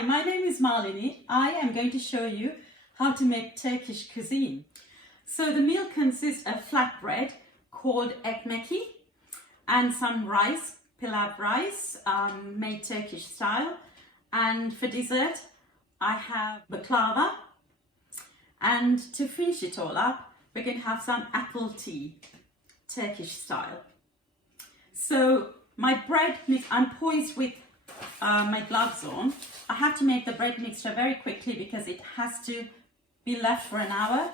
Hi, my name is Malini. I am going to show you how to make Turkish cuisine. So the meal consists of flatbread called ekmeki and some rice, pilav rice, made Turkish style. And for dessert, I have baklava. And to finish it all up, we're going to have some apple tea, Turkish style. So my bread mix, I'm poised with my gloves on. I have to make the bread mixture very quickly because it has to be left for an hour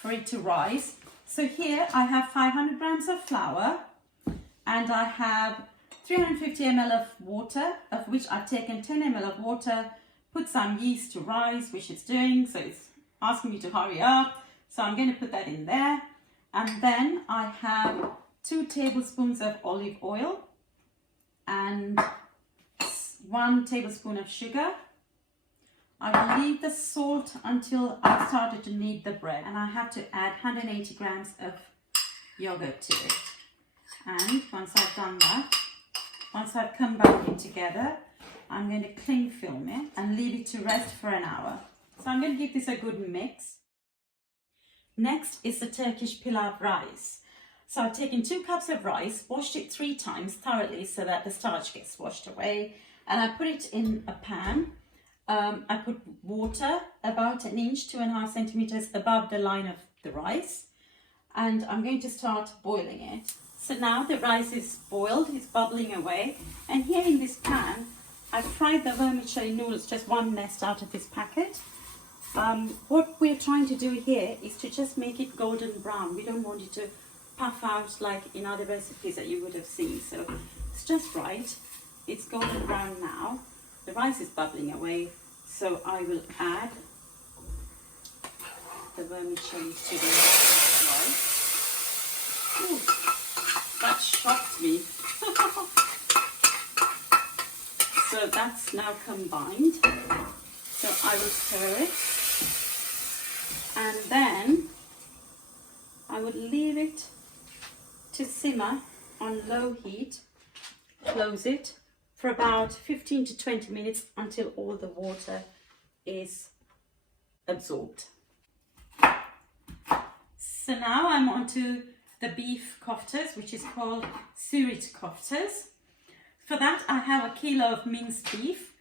for it to rise. So here I have 500 grams of flour and I have 350 ml of water, of which I've taken 10 ml of water, put some yeast to rise, which it's doing, so it's asking me to hurry up. So I'm going to put that in there. And then I have 2 tablespoons of olive oil and 1 tablespoon of sugar. I will leave the salt until I've started to knead the bread, and I have to add 180 grams of yogurt to it. And once I've done that, once I've combined it together, I'm going to cling film it and leave it to rest for an hour. So I'm going to give this a good mix. Next is the Turkish pilav rice. So I've taken 2 cups of rice, washed it 3 times thoroughly so that the starch gets washed away, and I put it in a pan. I put water about 1 inch, 2.5 centimeters above the line of the rice, and I'm going to start boiling it. So now the rice is boiled, it's bubbling away, and here in this pan, I've fried the vermicelli noodles, just 1 nest out of this packet. What we're trying to do here is to just make it golden brown. We don't want it to puff out like in other recipes that you would have seen. So it's just right. It's golden brown now. The rice is bubbling away. So I will add the vermicelli to the rice. Ooh, that shocked me. So that's now combined. So I will stir it. And then I would leave it to simmer on low heat, close it for about 15 to 20 minutes until all the water is absorbed. So now I'm on to the beef koftas, which is called surit koftas. For that I have 1 kilo of minced beef.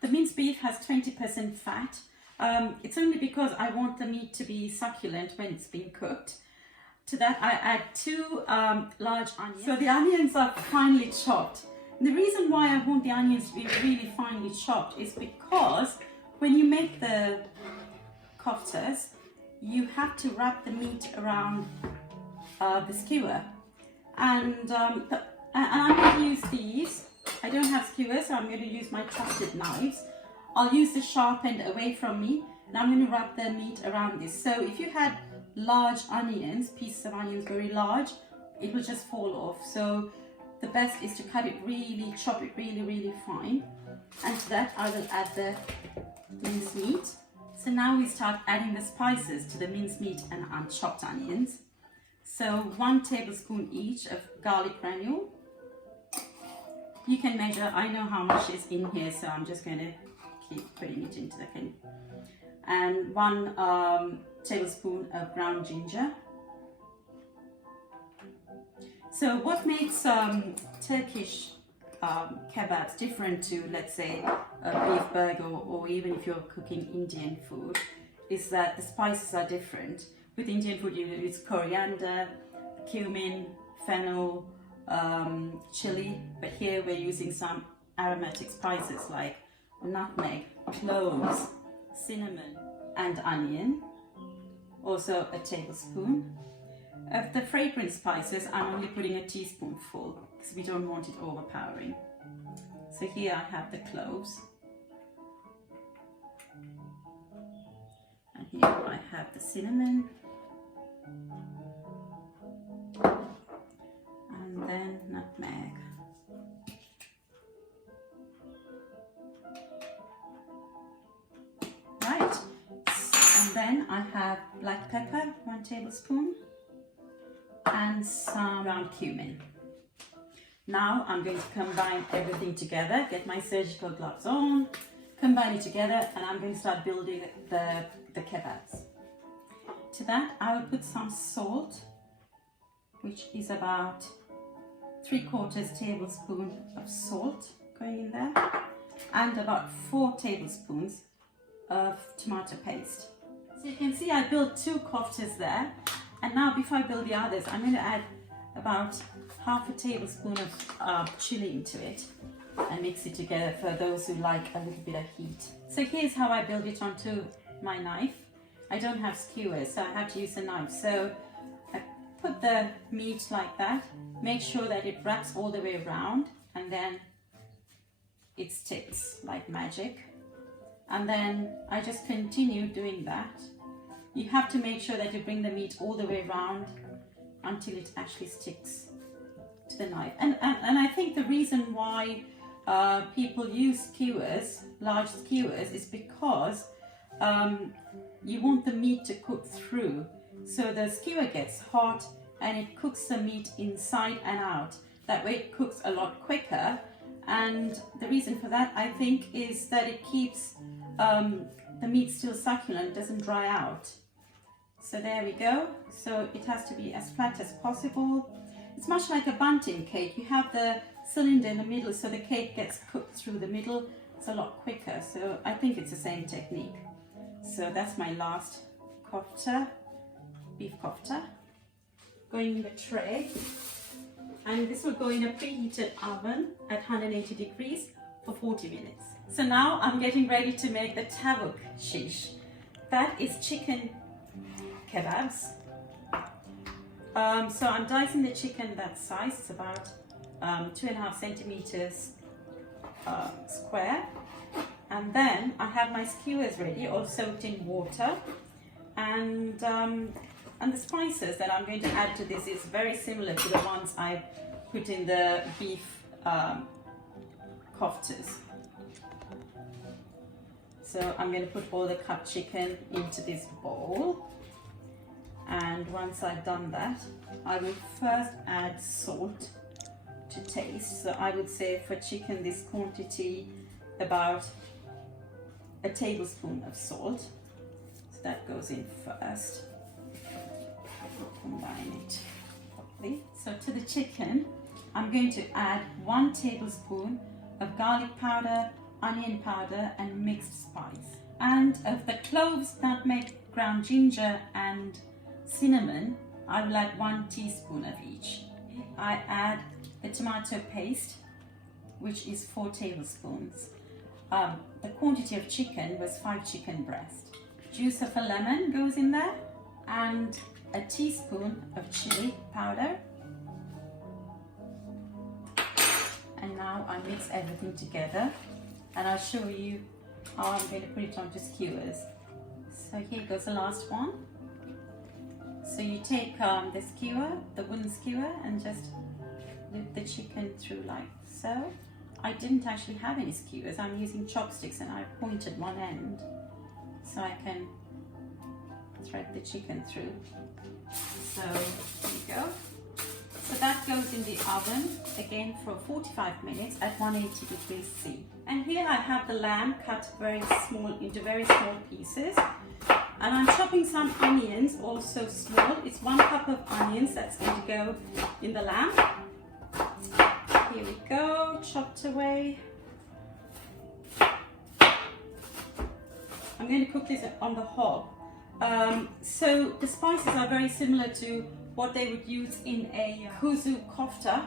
The minced beef has 20% fat. It's only because I want the meat to be succulent when it's being cooked. To that I add 2 large onions. So the onions are finely chopped. And the reason why I want the onions to be really finely chopped is because when you make the koftas, you have to wrap the meat around the skewer. And I'm going to use these. I don't have skewers, so I'm going to use my trusted knives. I'll use the sharp end away from me, and I'm going to wrap the meat around this. So if you had large onions, pieces of onions very large, it will just fall off. So the best is to cut it really, chop it really, really fine. And to that I will add the minced meat. So now we start adding the spices to the minced meat and unchopped onions. So 1 tablespoon each of garlic granule. You can measure, I know how much is in here, so I'm just going to keep putting it into the thing. And 1 tablespoon of ground ginger. So what makes Turkish kebabs different to, let's say, a beef burger or even if you're cooking Indian food is that the spices are different. With Indian food you use coriander, cumin, fennel, chili, but here we're using some aromatic spices like nutmeg, cloves, cinnamon and onion, also 1 tablespoon. Of the fragrant spices, I'm only putting 1 teaspoonful because we don't want it overpowering. So here I have the cloves, and here I have the cinnamon, and then nutmeg. Right, and then I have black pepper, 1 tablespoon, and some ground cumin. Now I'm going to combine everything together, get my surgical gloves on, combine it together, and I'm going to start building the kebabs. To that, I will put some salt, which is about 3/4 tablespoon of salt going in there, and about 4 tablespoons of tomato paste. So you can see I built 2 koftas there, and now before I build the others, I'm going to add about 1/2 tablespoon of chili into it and mix it together for those who like a little bit of heat. So here's how I build it onto my knife. I don't have skewers, so I have to use a knife. So I put the meat like that, make sure that it wraps all the way around, and then it sticks like magic. And then I just continue doing that. You have to make sure that you bring the meat all the way around until it actually sticks to the knife. And I think the reason why people use skewers, large skewers, is because you want the meat to cook through. So the skewer gets hot and it cooks the meat inside and out. That way it cooks a lot quicker. And the reason for that, I think, is that it keeps the meat still succulent, doesn't dry out. So there we go. So it has to be as flat as possible. It's much like a bunting cake. You have the cylinder in the middle, so the cake gets cooked through the middle. It's a lot quicker. So I think it's the same technique. So that's my last kofta, beef kofta, going in the tray. And this will go in a preheated oven at 180 degrees for 40 minutes. So now I'm getting ready to make the tavuk shish. That is chicken kebabs. So I'm dicing the chicken that size. It's about 2.5 centimeters square. And then I have my skewers ready, all soaked in water. And the spices that I'm going to add to this is very similar to the ones I put in the beef koftas. So I'm going to put all the cut chicken into this bowl. And once I've done that, I will first add salt to taste. So I would say for chicken, this quantity, about a tablespoon of salt. So that goes in first. Combine it properly. So to the chicken, I'm going to add 1 tablespoon of garlic powder, onion powder, and mixed spice. And of the cloves, nutmeg, ground ginger, and cinnamon, I will add 1 teaspoon of each. I add the tomato paste, which is 4 tablespoons. The quantity of chicken was 5 chicken breasts. Juice of a lemon goes in there, and a teaspoon of chili powder. And now I mix everything together, and I'll show you how I'm going to put it onto skewers. So here goes the last one. So you take the skewer, the wooden skewer, and just loop the chicken through like so. I didn't actually have any skewers. I'm using chopsticks, and I pointed one end so I can thread the chicken through. So here you go. So that goes in the oven again for 45 minutes at 180 degrees C. And here I have the lamb cut into very small pieces. And I'm chopping some onions, also small. It's 1 cup of onions that's going to go in the lamb. Here we go, chopped away. I'm going to cook this on the hob. So the spices are very similar to what they would use in a kuzu kofta,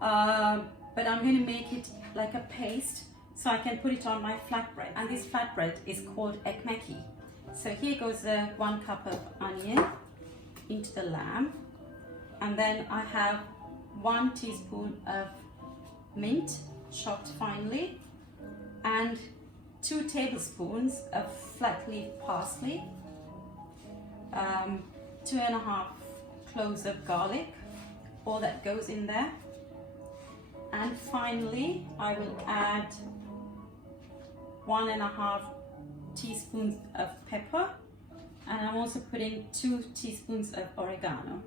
but I'm going to make it like a paste so I can put it on my flatbread. And this flatbread is called ekmeki. So here goes the 1 cup of onion into the lamb, and then I have 1 teaspoon of mint chopped finely, and 2 tablespoons of flat leaf parsley, 2.5 cloves of garlic, all that goes in there. And finally, I will add 1.5 teaspoons of pepper, and I'm also putting 2 teaspoons of oregano.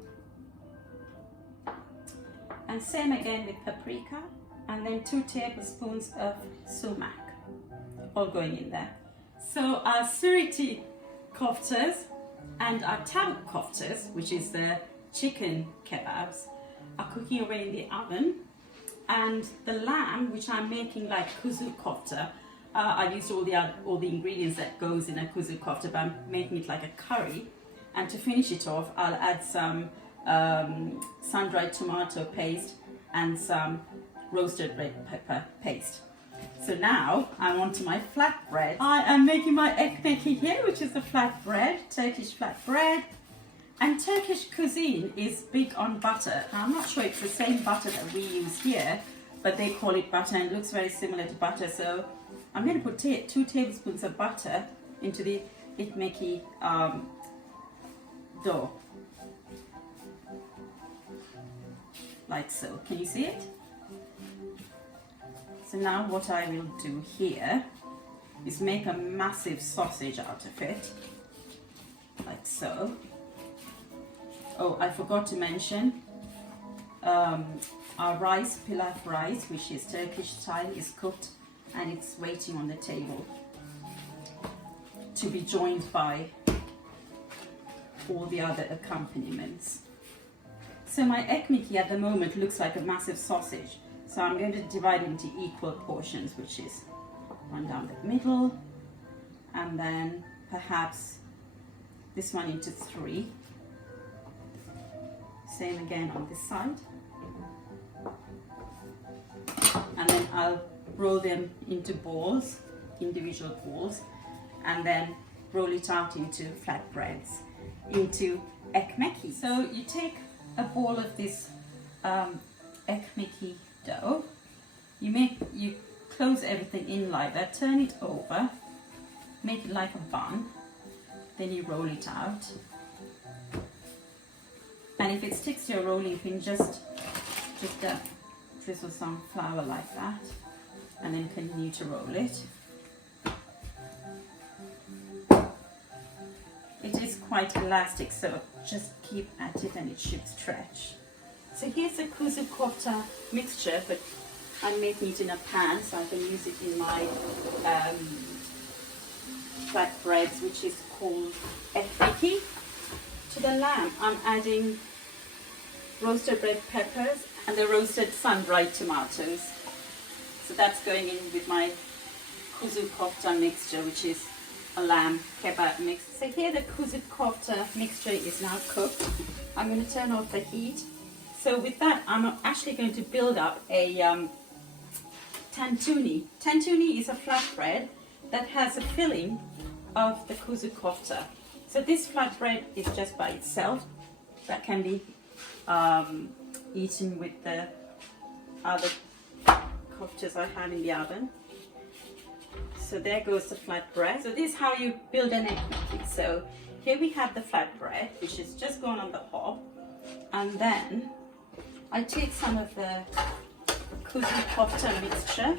And same again with paprika, and then 2 tablespoons of sumac. all going in there. So our suriti koftas and our tavuk koftas, which is the chicken kebabs, are cooking away in the oven. And the lamb, which I'm making like kuzu kofta, I've used all the ingredients that goes in a kuzu kofta, but I'm making it like a curry. And to finish it off, I'll add some sun-dried tomato paste and some roasted red pepper paste. So now I'm on to my flatbread. I am making my ekmeki here, which is a flatbread, Turkish flatbread. And Turkish cuisine is big on butter. Now, I'm not sure it's the same butter that we use here, but they call it butter and it looks very similar to butter. So I'm going to put 2 tablespoons of butter into the ekmeki dough. Like so. Can you see it? So now what I will do here is make a massive sausage out of it. Like so. Oh, I forgot to mention our rice, pilaf rice, which is Turkish style, is cooked and it's waiting on the table to be joined by all the other accompaniments. So my ekmeki at the moment looks like a massive sausage. So I'm going to divide it into equal portions, which is one down the middle, and then perhaps this one into 3. Same again on this side. And then I'll roll them into balls, individual balls, and then roll it out into flatbreads, into ekmeki. So you take a ball of this ekmeki dough, you close everything in like that, turn it over, make it like a bun, then you roll it out. And if it sticks to your rolling pin, just drizzle some flour like that, and then continue to roll it. It is quite elastic, so just keep at it and it should stretch. So here's the kuzu kofta mixture, but I'm making it in a pan so I can use it in my flatbreads, which is called ekmeki. To the lamb, I'm adding roasted red peppers and the roasted sun-dried tomatoes. So that's going in with my kuzu kofta mixture, which is a lamb kebab mix. So here the kuzu kofta mixture is now cooked. I'm going to turn off the heat. So with that, I'm actually going to build up a tantuni. Tantuni is a flatbread that has a filling of the kuzu kofta. So this flatbread is just by itself. That can be eaten with the other koftas I have in the oven. So there goes the flatbread. So this is how you build an ekmeki. So here we have the flatbread, which is just gone on the hob, and then I take some of the kuzu kofta mixture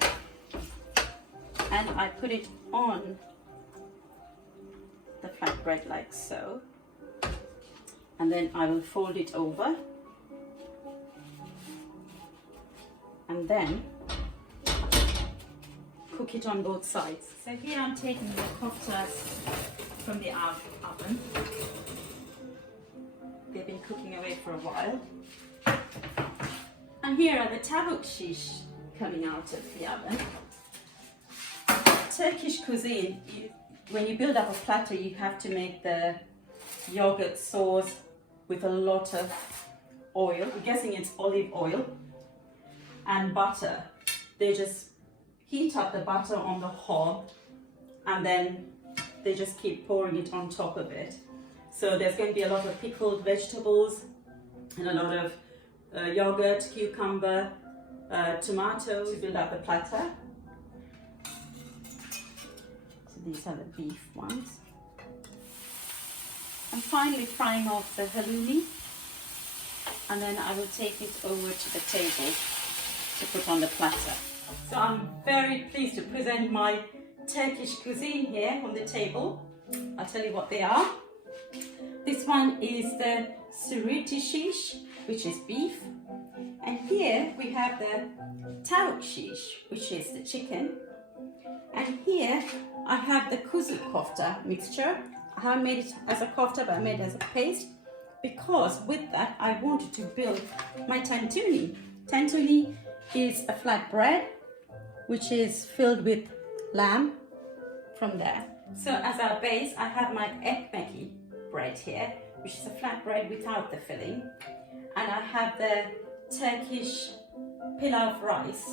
and I put it on the flatbread like so, and then I will fold it over and then cook it on both sides. So here I'm taking the koftas from the oven. They've been cooking away for a while. And here are the tavuk shish coming out of the oven. Turkish cuisine, when you build up a platter, you have to make the yogurt sauce with a lot of oil. I'm guessing it's olive oil and butter. They just heat up the butter on the hob and then they just keep pouring it on top of it. So there's going to be a lot of pickled vegetables and a lot of yogurt, cucumber, tomatoes to build up the platter. So these are the beef ones. And finally frying off the halloumi, and then I will take it over to the table to put on the platter. So I'm very pleased to present my Turkish cuisine here on the table. I'll tell you what they are. This one is the suriti shish, which is beef. And here we have the tavuk shish, which is the chicken. And here I have the kuzu kofta mixture. I haven't made it as a kofta, but I made it as a paste, because with that I wanted to build my tantuni. Tantuni is a flat bread which is filled with lamb from there. So as our base, I have my ekmeki bread here, which is a flat bread without the filling. And I have the Turkish pilav rice,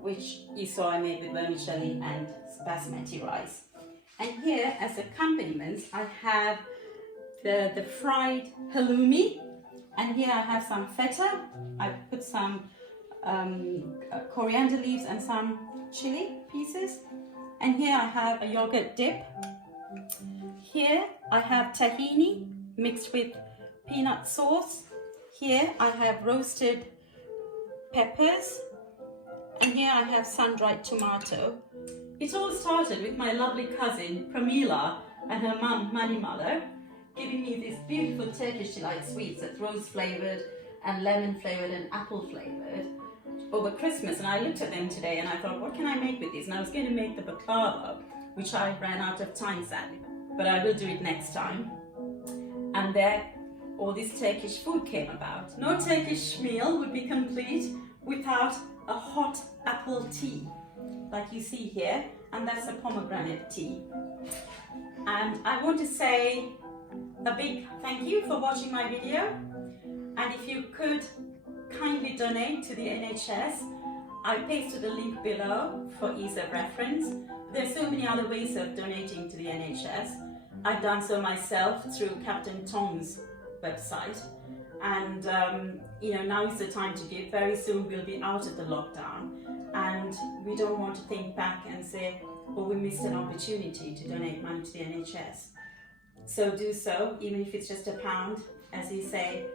which you saw I made with vermicelli and basmati rice. And here, as accompaniments, I have the fried halloumi, and here I have some feta. I put some coriander leaves and some chili pieces. And here I have a yogurt dip. Here I have tahini mixed with peanut sauce. Here I have roasted peppers. And here I have sun-dried tomato. It all started with my lovely cousin Pramila and her mum Manimala giving me these beautiful Turkish delight sweets that's rose flavoured and lemon flavoured and apple flavoured over Christmas. And I looked at them today and I thought, what can I make with these? And I was going to make the baklava, which I ran out of time sadly, but I will do it next time. And there all this Turkish food came about. No Turkish meal would be complete without a hot apple tea, like you see here, and that's a pomegranate tea. And I want to say a big thank you for watching my video, and if you could kindly donate to the NHS, I pasted a link below for ease of reference. There's so many other ways of donating to the NHS. I've done so myself through Captain Tom's website. And now is the time to give. Very soon we'll be out of the lockdown, and we don't want to think back and say, oh, we missed an opportunity to donate money to the NHS. So do so, even if it's just £1. As you say,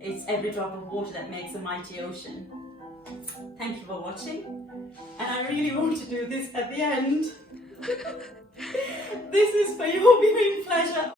it's every drop of water that makes a mighty ocean. Thank you for watching, and I really want to do this at the end. This is for your viewing pleasure.